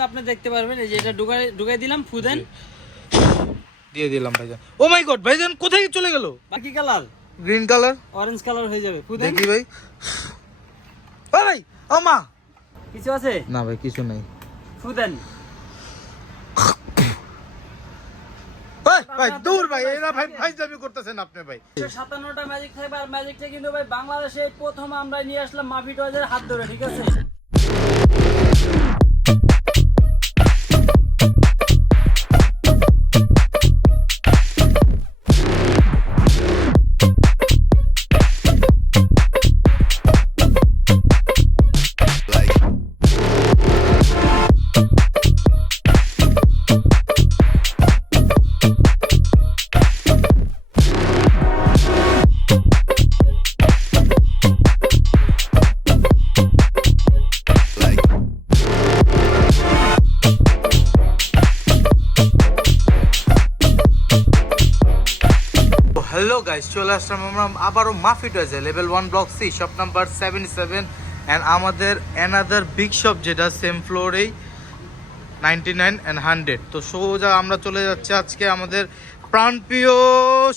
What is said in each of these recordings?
কিন্তু আপনি দেখতে পারবেন এই যে এটা ঢুকাই ঢুকাই দিলাম ফুদেন দিয়ে দিলাম ভাইজান। ও মাই গড ভাইজান কোথায় চলে গেল? বাকি colour. Green colour orange colour হয়ে যাবে ফুদেন দেখি ভাই। ও ভাই ও মা। কিছু আছে? না ভাই কিছু নাই। ফুদেন ভাই ভাই দূর ভাই এরা ভাই ভাই জামি করতেছেন আপনি ভাই। সাতান্নটা ম্যাজিক থাকবে আর ম্যাজিকটা কিন্তু ভাই বাংলাদেশে প্রথম আমরা নিয়ে আসলাম মাফি টয়েজের হাত ধরে ঠিক আছে? গাইস চলে আসলাম আমরা আবারও মাফি টয়েজে level one block C shop number seven seven and আমাদের অ্যানাদার বিগ শপ যেটা সেম ফ্লোরেই নাইনটি নাইন অ্যান্ড হান্ড্রেড তো সোজা আমরা চলে যাচ্ছি আজকে আমাদের প্রাণপ্রিয়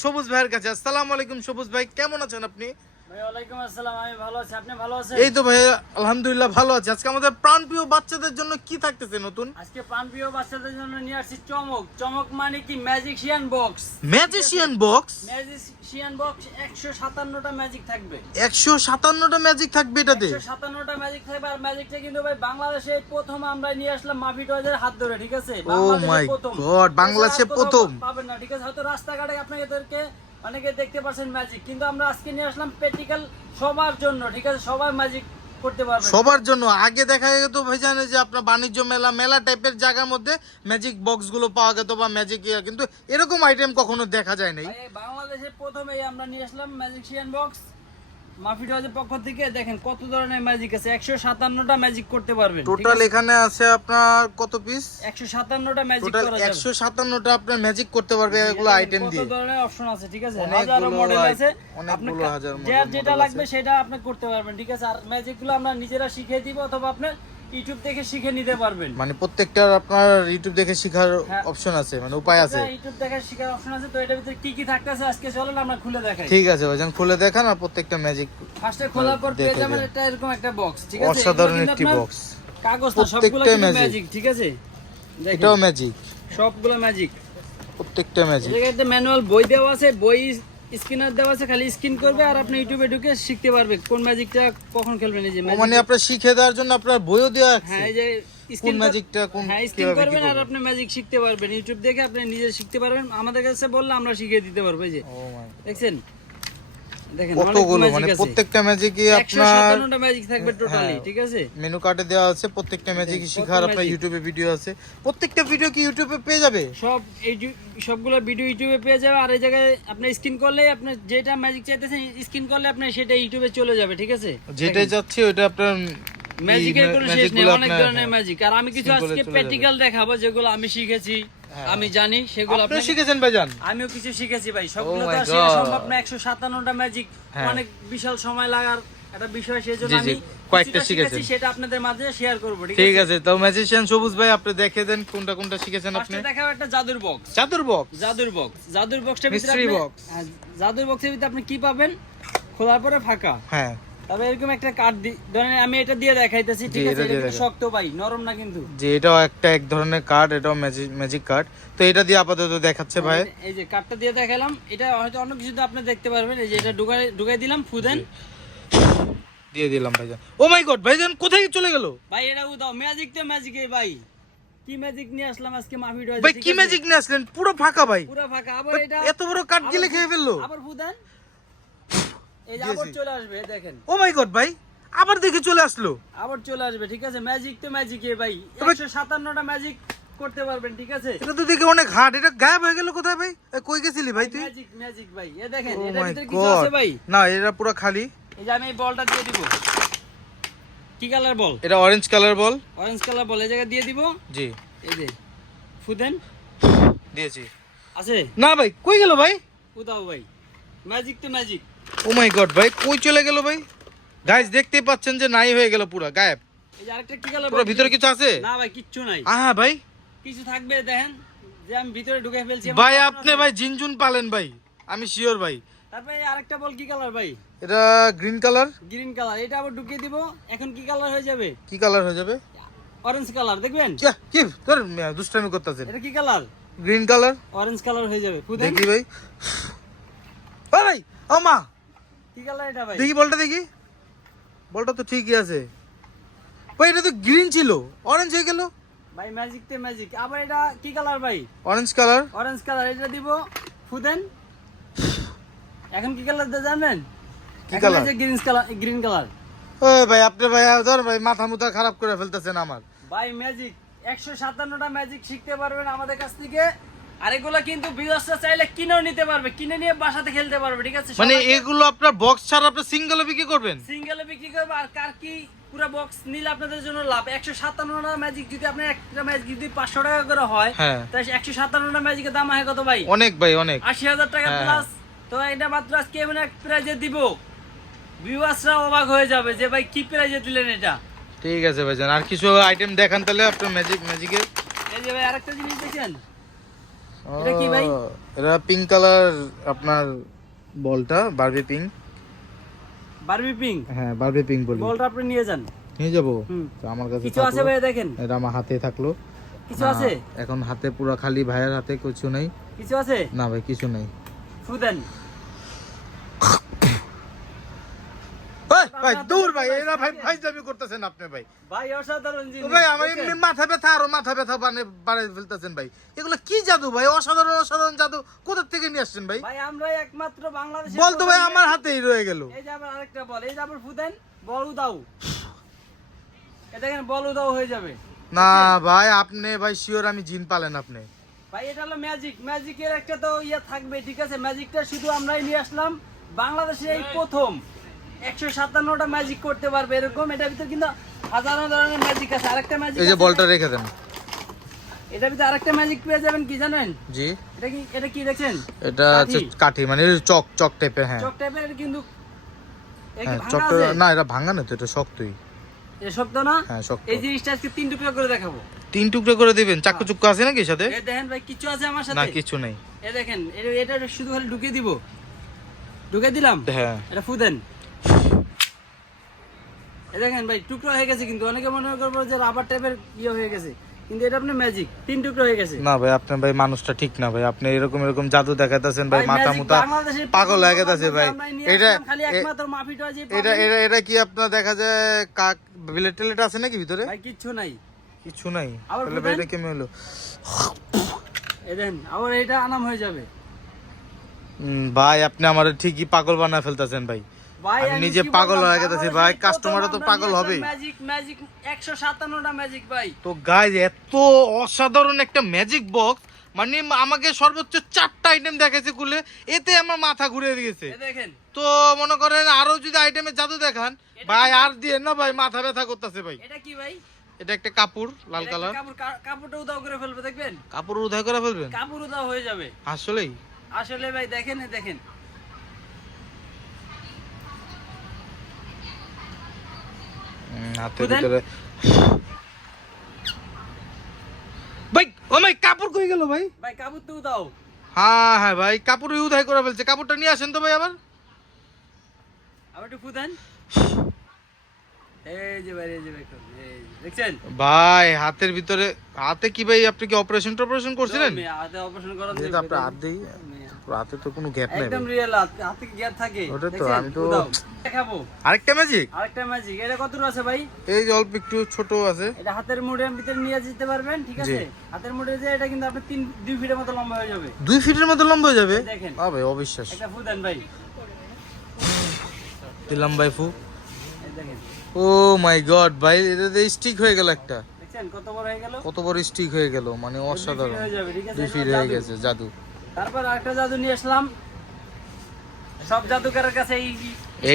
সবুজ ভাইয়ের কাছে। আসসালামু আলাইকুম সবুজ ভাই, কেমন আছেন আপনি? ভাই ওয়ালাইকুম আসসালাম আমি ভালো আছি। আপনি ভালো আছেন? এই তো ভাই আলহামদুলিল্লাহ ভালো আছে। আজকে আমাদের প্রাণপ্রিয় বাচ্চাদের জন্য কি থাকতেছে নতুন? আজকে প্রাণপ্রিয় বাচ্চাদের জন্য নিয়ে আসছি চমক। চমক মানে কি? Magician box magician box magician box একশো সাতান্নটা ম্যাজিক থাকবে। ম্যাজিক থাকবে এটাতে? ম্যাজিক আর ম্যাজিকটা কিন্তু ভাই বাংলাদেশে প্রথম আমরা নিয়ে আসলাম মাফি টয়েজের হাত ধরে ঠিক আছে? ও মাই। গড বাংলাদেশে প্রথম। পাবেন না ঠিক আছে? হয়তো রাস্তাঘাটে আপনাদেরকে অনেকে দেখতে পাচ্ছেন ম্যাজিক কিন্তু আমরা আজকে নিয়ে আসলাম প্র্যাকটিক্যাল সবার জন্য ঠিক আছে? সবাই ম্যাজিক করতে পারবে। সবার জন্য। আগে দেখা যেত ভাইজান যে আপনার বাণিজ্য মেলা মেলা টাইপের জায়গার মধ্যে ম্যাজিক বক্সগুলো পাওয়া যেত বা ম্যাজিক কিন্তু এরকম আইটেম কখনো দেখা যায় নাই। বাংলাদেশে প্রথমেই আমরা নিয়ে আসলাম ম্যাজিক বক্স মাফি টয়েজের পক্ষ থেকে দেখেন কত ধরনের ম্যাজিক আছে। একশো সাতান্নটা ম্যাজিক করতে পারবেন টোটাল এখানে আছে আপনার কত পিস ম্যাজিক করা যাবে। আপনার করতে পারবে এগুলো আইটেম কত ধরনের অপশন আছে ঠিক আছে? অনেকগুলো হাজারো মডেল আছে। অনেকগুলো হাজার যার যেটা লাগবে সেটা আপনি করতে পারবেন ঠিক আছে? আর ম্যাজিকগুলো আমরা নিজেরা শিখিয়ে দিব অথবা আপনি ইউটিউব দেখে শিখে নিতে পারবেন। মানে প্রত্যেকটার আপনার ইউটিউব দেখে শেখার হ্যাঁ। অপশন আছে মানে উপায় আছে। ইউটিউব দেখে শেখার অপশন আছে তো এটার ভিতরে কি কি থাকতেছে আজকে চলেন আমরা খুলে দেখাই। ঠিক আছে ভাইজান খুলে দেখান আর প্রত্যেকটা ম্যাজিক ফার্স্টে খোলার পর পেয়ে যাবেন। একটা এরকম একটা বক্স ঠিক আছে? অসাধারণ একটি বক্স কাগজ না সবগুলো। ম্যাজিক ঠিক আছে? এটাও ম্যাজিক সবগুলো ম্যাজিক প্রত্যেকটা ম্যাজিক জায়গাতে ম্যানুয়াল বই দেওয়া আছে বই স্ক্রিনার দেওয়া আছে খালি স্ক্রিন করবে আর আপনি ইউটিউবে ঢুকে শিখতে পারবে কোন ম্যাজিকটা কখন খেলবেন এই যে মানে আপনার শিখে দেওয়ার জন্য আপনার বইও দেওয়া আছে। হ্যাঁ এই যে কোন ম্যাজিকটা কোন হ্যাঁ স্ক্রিন করবেন আর আপনি ম্যাজিক শিখতে পারবেন। ইউটিউব দেখে আপনি নিজে শিখতে পারবেন। আমাদের কাছে বললে আমরা শিখিয়ে দিতে পারব এই যে। ও মাই দেখছেন? কতগুলো? মানে প্রত্যেকটা ম্যাজিকই আপনার 157টা ম্যাজিক থাকবে টোটালি হ্যাঁ। ঠিক আছে? মেনু কার্ডে দেওয়া আছে প্রত্যেকটা ম্যাজিকই শিখার শেখার আপনার ইউটিউবে ভিডিও আছে। প্রত্যেকটা ভিডিও কি ইউটিউবে পেয়ে যাবে? সব এই সবগুলো ভিডিও ইউটিউবে পেয়ে যাবে আর এই জায়গায় আপনি স্ক্রিন করলে আপনি যেটা ম্যাজিক চাইতেছেন স্ক্রিন করলে আপনি সেটা ইউটিউবে চলে যাবে ঠিক আছে? যেটা যাচ্ছে ওটা আপনার ম্যাজিকের কোনো শেষ নেই অনেক ধরনের ম্যাজিক আর আমি কিছু আজকে প্র্যাকটিক্যাল দেখাবো যেগুলো আমি শিখেছি আমি জানি সেগুলো আপনি শিখেছেন ভাইজান? আমিও কিছু শিখেছি ভাই। সবগুলো Oh তো শেখা সম্ভব না একশো সাতান্নটা ম্যাজিক হ্যাঁ। অনেক বিশাল সময় লাগার একটা বিষয় সেই জন্য জি, জি, আমি কয়েকটা শিখেছি সেটা আপনাদের মাঝে শেয়ার করব ঠিক আছে? তো ম্যাজিশিয়ান সবুজ ভাই আপনি দেখে দেন কোনটা কোনটা শিখেছেন আপনি। দেখাবো একটা জাদুর বক্স চাদর বক্স জাদুর বক্স জাদুর বক্সটার ভিতরে আপনি- হ্যাঁ, জাদুর বক্সের ভিতরে আপনি কি পাবেন? খোলার পরে ফাঁকা। হ্যাঁ। তবে এরকম একটা কার্ড ধরেন আমি এটা দিয়ে দেখাইতেছি ঠিক আছে? এটা শক্ত ভাই নরম না কিন্তু। যে এটাও একটা এক ধরনের এটাও ম্যাজিক কার্ড তো এটা দিয়ে আপাতত দেখাচ্ছে ভাই। এই যে দিয়ে দেখালাম এটা হয়তো অন্য কিছু আপনি দেখতে পারবেন। এই যে এটা ঢুকাই ঢুকাই দিলাম দিয়ে দিলাম ভাইজান। ও মাই গড ভাইজান কোথায় চলে গেল? ভাই এটা উদাও ম্যাজিক তো ম্যাজিক ভাই। কি ম্যাজিক নিয়ে আসলাম আজকে মাফি ভাই কি ম্যাজিক নিয়ে আসলেন? পুরো ফাঁকা ভাই। পুরো ফাঁকা। আবার এটা এত বড় কার্ড গিলে খেয়ে ফেলল? আবার ফুদেন এই যে আবার চলে আসবে দেখেন। ও মাই গড ভাই আবার দেখে চলে আসলো। আবার চলে আসবে ঠিক আছে? ম্যাজিক তো ম্যাজিক ভাই। তবে- একশো সাতান্নটা ম্যাজিক করতে পারবেন ঠিক আছে? এটা তো দেখে অনেক হার্ড এটা গায়েব হয়ে গেল কোথায় ভাই? কই গেছিলি ভাই তুই? ম্যাজিক ম্যাজিক ভাই। এ দেখেন ও এটার ভিতরে কিছু আছে ভাই। না এটা পুরো খালি। এই যে আমি এই বলটা দিয়ে দিব। কি কালার বল? এটা orange colour ball. Orange colour ball এই জায়গায় দিয়ে দিব? জি। এই যে ফুদেন। দিয়েছি। আছে? না ভাই কই গেল ভাই? উদাও ভাই। ম্যাজিক তো ম্যাজিক ও মাই গড ভাই কই চলে গেল ভাই? গাইস দেখতেই পাচ্ছেন যে নাই হয়ে গেল পুরো গায়েব। এই যে আরেকটা কি কালার পুরো ভিতরে কিছু আছে? না ভাই কিচ্ছু নাই। আহা ভাই। কিছু থাকবে দেখেন যে আমি ভিতরে ঢুকে ফেলছি ভাই আপনি ভাই জিনজুন পালেন ভাই আমি শিওর ভাই। তারপরে এই আরেকটা বল কি কালার ভাই? এটা গ্রিন কালার গ্রিন কালার এটা আবার ঢুকিয়ে দিব এখন কি কালার হয়ে যাবে? কি কালার হয়ে যাবে? অরেঞ্জ কালার দেখবেন? কি কি তোর দুষ্টামি করতেছেন এটা কি colour green colour orange colour হয়ে যাবে দেখি ভাই। ও ভাই ও মা! দেখি বলটা দেখি। বলটা তো ঠিকই আছে। ভাই এটা তো গ্রিন ছিল। অরেঞ্জ হয়ে গেল। ভাই ম্যাজিক তে ম্যাজিক আবার এটা কি কালার ভাই? অরেঞ্জ কালার অরেঞ্জ কালার এটা দিব ফুদেন। এখন কি কালার জানেন কি colour? Green colour green colour ও ভাই আপনি ভাই ধর ভাই মাথা মুথা খারাপ করে ফেলতেছেন আমার। ভাই ম্যাজিক একশো সাতান্নটা ম্যাজিক শিখতে পারবেন আমাদের কাছ থেকে। আর এগুলো কিন্তু ভিউয়ার্সরা চাইলে কিনেও নিতে পারবে কিনে নিয়ে বাসাতে খেলতে পারবে ঠিক আছে? মানে এগুলো আপনার বক্স ছাড়া আপনি সিঙ্গেলে বিক্রি করবেন? সিঙ্গেলে বিক্রি করবে আর কার কি পুরো বক্স নিলে আপনাদের জন্য লাভ? একশো সাতান্নটা ম্যাজিক যদি আপনার একটা ম্যাজিক যদি পাঁচশো টাকা করে হয় হ্যাঁ। তাহলে একশো সাতান্নটা ম্যাজিকের দাম হয় কত ভাই? অনেক ভাই অনেক। আশি হাজার টাকা হ্যাঁ। প্লাস তো এটা মাত্র আজকে এমন এক প্রাইজে দিব। ভিউয়ার্সরা অবাক হয়ে যাবে যে ভাই কি প্রাইজে দিলেন এটা? ঠিক আছে ভাইজান আর কিছু আইটেম দেখান তাহলে আপনার ম্যাজিক ম্যাজিকের এই যে ভাই আরেকটা জিনিস দেখেন। এটা কি ভাই? এটা পিঙ্ক কালার আপনার বলটা বারবি পিঙ্ক বারবি পিঙ্ক হ্যাঁ বারবি পিঙ্ক বলি। বলটা আপনি নিয়ে যান। নিয়ে যাব? তো আমার কাছে কিছু আছে ভাই দেখেন? এটা আমার হাতে থাকল। কিছু আছে? এখন হাতে পুরো খালি ভাইয়ের হাতে কিছু নেই। কিছু আছে? না ভাই কিছু নেই। ফুদেন ওই, ভাই দূর ভাই এরা ভাই করতেছেন আপনি ভাই। ভাই অসাধারণ জিনিস ভাই আমার এমনি মাথা ব্যথা আরও মাথা ব্যথা বানে বাড়াই ফেলতেছেন ভাই। এগুলো কি জাদু ভাই? অসাধারণ অসাধারণ জাদু। কোথা থেকে নিয়ে আসছেন ভাই? ভাই আমরা একমাত্র বাংলাদেশে বল তো ভাই আমার হাতেই রয়ে গেল। এই যে আবার আরেকটা বল এই যে আবার ফুদেন বল উদাও এটা বল উদাও হয়ে যাবে। না ভাই আপনি ভাই শিওর আমি জিন পালেন আপনি। ভাই এটা হলো ম্যাজিক ম্যাজিকের একটা তো ইয়ে থাকবে ঠিক আছে? ম্যাজিকটা শুধু আমরাই নিয়ে আসলাম। বাংলাদেশে এই প্রথম। একশো সাতান্নটা ম্যাজিক করতে পারবে এরকম। এটার ভিতরে কিন্তু হাজার হাজার ম্যাজিক আছে। আরেকটা ম্যাজিক এই যে বলটা রেখে দেন। এটার ভিতরে আরেকটা ম্যাজিক পেয়ে যাবেন কি জানেন? জি। এটা কি এটা কি দেখছেন? এটা হচ্ছে কাঠি? কাঠি মানে চক চক টাইপের হ্যাঁ। চক টাইপের কিন্তু হ্যাঁ চকটা না এটা ভাঙা না তো এটা শক্তই এ শক্ত না? হ্যাঁ শক্ত। এই জিনিসটা আজকে তিন টুকরো করে দেখাবো। তিন টুকরো করে দিবেন? চাক্কু চুক্কু আছে নাকি সাথে? দেখেন ভাই কিছু আছে আমার না সাথে কিছু নেই। এ দেখেন এটা শুধু খালি ঢুকিয়ে দিব। ঢুকে দিলাম? হ্যাঁ। এটা ফু দেন। এ দেখেন ভাই টুকরো হয়ে গেছে কিন্তু। অনেকে মনে করব যে রাবার টাইপের ইয়ে হয়ে গেছে। কিন্তু এটা আপনার ম্যাজিক তিন টুকরো হয়ে গেছে। না ভাই আপনার ভাই মানুষটা ঠিক না ভাই। আপনি এরকম এরকম জাদু দেখাতেছেন ভাই মাথা মুতা পাগল গেছে ভাই। এটা এটা এটা এটা কি আপনার দেখা যায় কাক বিলেট টেলেট আছে নাকি ভিতরে? ভাই কিচ্ছু নাই। কিছু নাই। তাহলে ভাই এটা কেমন হলো? দেখেন আবার এটা আনাম হয়ে যাবে। ভাই আপনি আমার ঠিকই পাগল বানায় ফেলতেছেন ভাই। আমি নিজে পাগল হয়ে গেছি ভাই, কাস্টমারও তো পাগল হবেই। ম্যাজিক ম্যাজিক 157টা ম্যাজিক ভাই। তো গাইজ এত অসাধারণ একটা ম্যাজিক বক্স মানে আমাকে সর্বোচ্চ চারটা আইটেম দেখাইছে খুলে এতে আমার মাথা ঘুরে গেছে দেখেন। তো মনে করেন আরও যদি আইটেমের জাদু দেখান ভাই আর দিয়ে না ভাই মাথা ব্যথা করতেছে ভাই। এটা কি ভাই? এটা একটা কাপড় লাল কালার কাপড়টা উদাও করে ফেলবে দেখবেন? কাপড় উদয় করে ফেলবেন? কাপড় উদাও হয়ে যাবে। আসলেই। আসলে ভাই দেখেন দেখেন। হাতের ভিতরে। ভাই ও ভাই কাপড় কই গেল ভাই? ভাই কাপড় তো উদাও হ্যাঁ হ্যাঁ ভাই কাপড় উদয় করে ফেলছে। কাপড়টা নিয়ে আসেন তো ভাই আবার। আবার একটু ফুদেন। ভাই এই যে ভাই এই যে, দেখছেন? ভাই হাতের ভিতরে হাতে কি ভাই আপনি কি অপারেশন টপারেশন করছিলেন হাতে অপারেশন করা আপনার হাত দিই হাতে তো কোনো গ্যাপ নাই একদম রিয়েল হাতে কি গ্যাপ থাকে? ওটাই তো? আমি তো-। দেখাবো আরেকটা ম্যাজিক আরেকটা ম্যাজিক এটা কত আছে ভাই? এই যে অল্প একটু ছোট আছে। এটা হাতের মুড়ের ভিতরে নিয়ে যেতে পারবেন ঠিক আছে? হাতের মুড়ে যে এটা কিন্তু আপনার তিন দুই ফিটের মতো লম্বা হয়ে যাবে। দুই ফিটের মতো লম্বা হয়ে যাবে? দেখেন। আ ভাই অবিশ্বাস। একটা ফু দেন ভাই। দিলাম ভাই ফু। দেখেন। ও মাই গড ভাই এটা স্টিক হয়ে গেল একটা। কত বড় হয়ে গেল? কত বড় স্টিক হয়ে গেল মানে অসাধারণ। হয়ে যাবে ঠিক আছে? হয়ে গেছে জাদু। তারপর আরেকটা জাদু নিয়ে আসলাম। সব জাদুকারের কাছে এই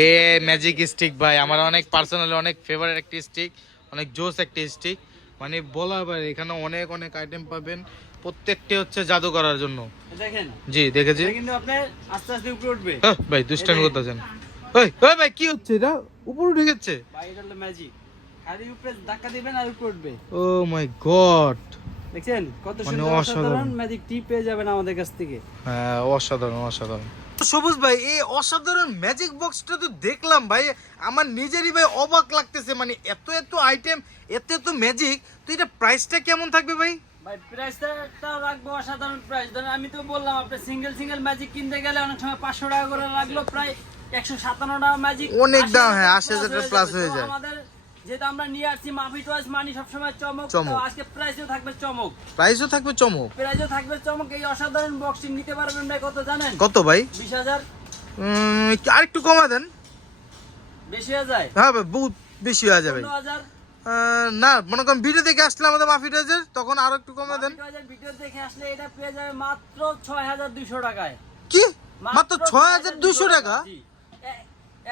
এ ম্যাজিক স্টিক ভাই আমার অনেক পার্সোনালি অনেক ফেভারিট একটি স্টিক অনেক জোস একটি স্টিক মানে বলার বাইরে এখানে অনেক অনেক আইটেম পাবেন। প্রত্যেকটি হচ্ছে জাদু করার জন্য। দেখেন। জি দেখেছি। কিন্তু আপনার আস্তে আস্তে উপরে উঠবে। হ্যাঁ, ভাই দুষ্টামি করতেছেন। ওই ওই ভাই কি হচ্ছে এটা? উপরে উঠে গেছে। ভাই এটা হলো ম্যাজিক এই উপরে ধাক্কা দিবেন আর উপরে উঠবে। ও মাই গড দেখছেন? কত মানে সুন্দর অসাধারণ। ম্যাজিক টি পেয়ে যাবেন আমাদের কাছ থেকে। হ্যাঁ অসাধারণ অসাধারণ। সবুজ ভাই এই অসাধারণ ম্যাজিক বক্সটা তো দেখলাম ভাই আমার নিজেরই ভাই অবাক লাগতেছে মানে এত এত আইটেম এত এত ম্যাজিক তো এটা প্রাইসটা কেমন থাকবে ভাই? ভাই প্রাইসটা রাখব অসাধারণ প্রাইস ধরেন আমি তো বললাম আপনি সিঙ্গেল সিঙ্গেল ম্যাজিক কিনতে গেলে অনেক সময় পাঁচশো টাকা করে লাগল প্রায় একশো সাতান্ন টাকা ম্যাজিক অনেক দাম, হ্যাঁ, 80,000 টাকা plus হয়ে যায়। আমাদের যেহেতু আমরা নিয়ে আসছি মাফি টয়েস মানি সবসময় চমক চমক। আজকে প্রাইসও থাকবে চমক। প্রাইসও থাকবে চমক। প্রাইসও থাকবে চমক এই অসাধারণ বক্সটি নিতে পারবেন ভাই কত জানেন? কত ভাই? বিশ হাজার। আর একটু কমা দেন। বেশি হয়ে যায়? হ্যাঁ ভাই বহুত বেশি হয়ে যাবে না মনে করেন ভিডিও দেখে আসলে আমাদের মাফি টাইজের তখন আরও একটু কমে দেন। ভিডিও দেখে আসলে এটা পেয়ে যাবে মাত্র ছয় হাজার দুইশো টাকায়। কি? মাত্র ছয় হাজার দুশো টাকা?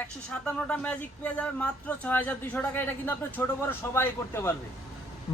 একশো সাতান্নটা ম্যাজিক পেয়ে যাবে মাত্র ছয় হাজার দুইশো টাকা। এটা কিন্তু আপনি ছোট বড় সবাই করতে পারবে।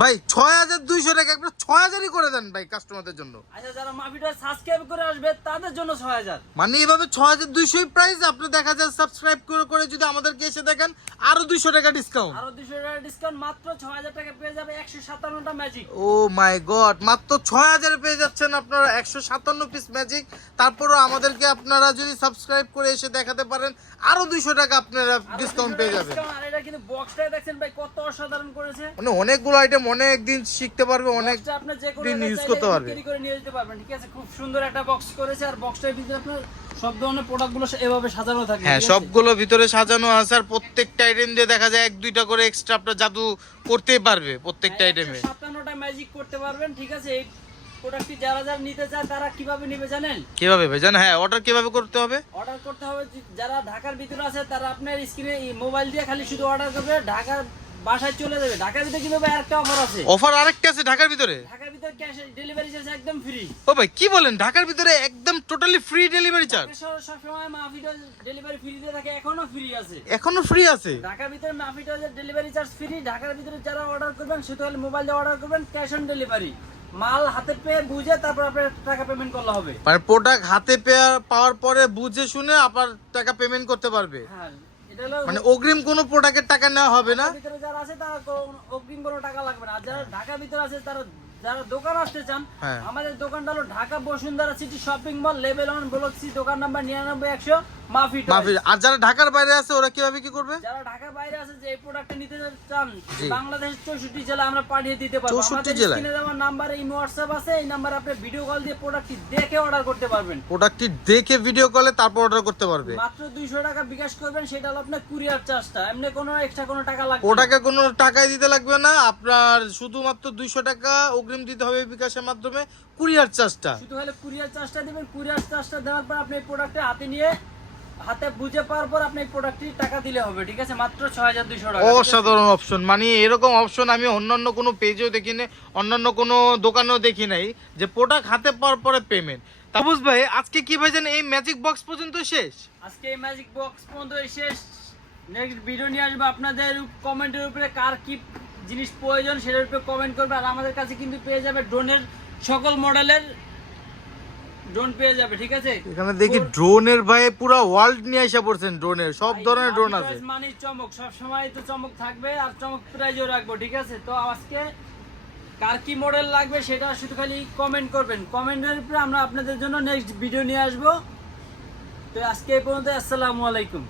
ভাই ছয় হাজার দুইশো টাকা একবার ছয় হাজারই করে দেন ভাই কাস্টমারদের জন্য। আচ্ছা যারা মাফিটা সাবস্ক্রাইব করে আসবে তাদের জন্য ছয় হাজার। মানে এইভাবে ছয় হাজার দুইশোই প্রাইস আপনি দেখা যায় সাবস্ক্রাইব করে করে যদি আমাদেরকে এসে দেখেন আরও দুইশো টাকা ডিসকাউন্ট আরও দুশো টাকা ডিসকাউন্ট মাত্র ছয় হাজার টাকা পেয়ে যাবে একশো সাতান্নটা ম্যাজিক ও মাই গড মাত্র ছয় হাজারে পেয়ে যাচ্ছেন আপনারা একশো সাতান্ন পিস ম্যাজিক তারপরও আমাদেরকে আপনারা যদি সাবস্ক্রাইব করে এসে দেখাতে পারেন আরও দুইশো টাকা আপনারা ডিসকাউন্ট পেয়ে যাবেন। আর এটা কিন্তু বক্সটাই দেখছেন ভাই কত অসাধারণ করেছে। মানে অনেকগুলো আইটেম অনেক দিন শিখতে পারবে অনেক দিন চাইলে করতে পারবে। করে নিয়ে যেতে পারবেন ঠিক আছে? খুব সুন্দর একটা বক্স করেছে আর বক্সটার ভিতরে আপনার সব ধরনের প্রোডাক্টগুলো এভাবে সাজানো থাকবে হ্যাঁ সবগুলো ভিতরে সাজানো আছে আর প্রত্যেকটা আইটেম দিয়ে দেখা যায় এক দুইটা করে এক্সট্রা আপনার জাদু করতেই পারবে প্রত্যেকটা আইটেমে সাতান্নটা ম্যাজিক করতে পারবেন ঠিক আছে? এই প্রোডাক্টটি যারা যারা নিতে চায় তারা কীভাবে নিবে জানেন? কীভাবে ভাই জান হ্যাঁ অর্ডার কীভাবে করতে হবে? অর্ডার করতে হবে যারা ঢাকার ভিতরে আছে তারা আপনার স্ক্রিনে মোবাইল দিয়ে খালি শুধু অর্ডার করবে ঢাকার বাসায় চলে যাবে। ঢাকার ভিতরে কিন্তু ভাই আরেকটা অফার আছে? অফার আরেকটা আছে ঢাকার ভিতরে? ঢাকার ভিতরে ক্যাশ ডেলিভারি চার্জ একদম ফ্রি ও ভাই কি বলেন? ঢাকার ভিতরে একদম টোটালি ফ্রি ডেলিভারি চার্জ সবসময় মাহফিটা ডেলিভারি ফ্রি দিয়ে থাকে এখনও ফ্রি আছে। এখনও ফ্রি আছে? ঢাকার ভিতরে মাহফিটা ডেলিভারি চার্জ ফ্রি ঢাকার ভিতরে যারা অর্ডার করবেন শুধু খালি মোবাইল দিয়ে অর্ডার করবেন ক্যাশ অন ডেলিভারি মাল হাতে পেয়ে বুঝে তারপর আপনার টাকা পেমেন্ট করলে হবে। মানে প্রোডাক্ট হাতে পেয়া- পাওয়ার পরে বুঝে শুনে আবার টাকা পেমেন্ট করতে পারবে। হ্যাঁ হলো মানে অগ্রিম কোনো প্রোডাক্টের টাকা নেওয়া হবে না? ভিতরে যারা আছে তারা অগ্রিম কোনো টাকা লাগবে না। আর যারা ঢাকার ভিতরে আছে তারা যারা দোকান আসতে চান হ্যাঁ। আমাদের দোকানটা হলো Dhaka Bashundhara city shopping mall level one block C দোকান নাম্বার নিরানব্বই একশো। মাফি আর যারা ঢাকার বাইরে আছে ওরা কীভাবে কি করবে? যারা ঢাকার বাইরে আছে যে এই প্রোডাক্টটা নিতে চান। বাংলাদেশের চৌষট্টি জেলা আমরা পাঠিয়ে দিতে পারব। আমাদের স্ক্রিনে দেওয়া নাম্বারে আছে এই নাম্বারে আপনি ভিডিও কল দিয়ে প্রোডাক্টটি দেখে অর্ডার করতে পারবেন। প্রোডাক্টটি দেখে ভিডিও কলে তারপর অর্ডার করতে পারবে। মাত্র দুইশো টাকা বিকাশ করবেন সেটা হলো আপনার কুরিয়ার চার্জটা এমনি কোনো এক্সট্রা কোনো টাকা লাগবে ওটাকে কোনো টাকাই দিতে লাগবে না আপনার শুধুমাত্র দুইশো টাকা অগ্রিম দিতে হবে বিকাশের মাধ্যমে কুরিয়ার চার্জটা শুধু হলে কুরিয়ার চার্জটা দিবেন। কুরিয়ার চার্জটা দেওয়ার পর আপনি প্রোডাক্টটা হাতে নিয়ে হাতে বুঝে পাওয়ার পর আপনি এই প্রোডাক্টটি টাকা দিলে হবে ঠিক আছে? মাত্র ছয় হাজার দুইশো টাকা অসাধারণ অপশন মানে এরকম অপশন আমি অন্যান্য কোনো পেজেও দেখি নাই অন্যান্য কোনো দোকানেও দেখি নাই যে প্রোডাক্ট হাতে পাওয়ার পরে পেমেন্ট তাবুজ ভাই আজকে কি ভাই জানেন এই ম্যাজিক বক্স পর্যন্ত শেষ? আজকে এই ম্যাজিক বক্স পর্যন্ত শেষ। নেক্সট ভিডিও নিয়ে আসব আপনাদের কমেন্টের উপরে কার কি জিনিস প্রয়োজন সেটার উপরে কমেন্ট করবে। আর আমাদের কাছে কিন্তু পেয়ে যাবে ড্রোনের সকল মডেলের ড্রোন পেয়ে যাবে ঠিক আছে? এখানে দেখি ড্রোনের ভাই পুরো ওয়ার্ল্ড নিয়ে আসা পড়ছেন ড্রোনের সব ধরনের ড্রোন আছে। মানে চমক সব সময় তো চমক থাকবে আর চমক প্রাইজও রাখব ঠিক আছে? তো আজকে কার কি মডেল লাগবে সেটা শুধু খালি কমেন্ট করবেন। কমেন্টের উপরে আমরা আপনাদের জন্য নেক্সট ভিডিও নিয়ে আসব। তো আজকে এই পর্যন্ত আসসালামু আলাইকুম।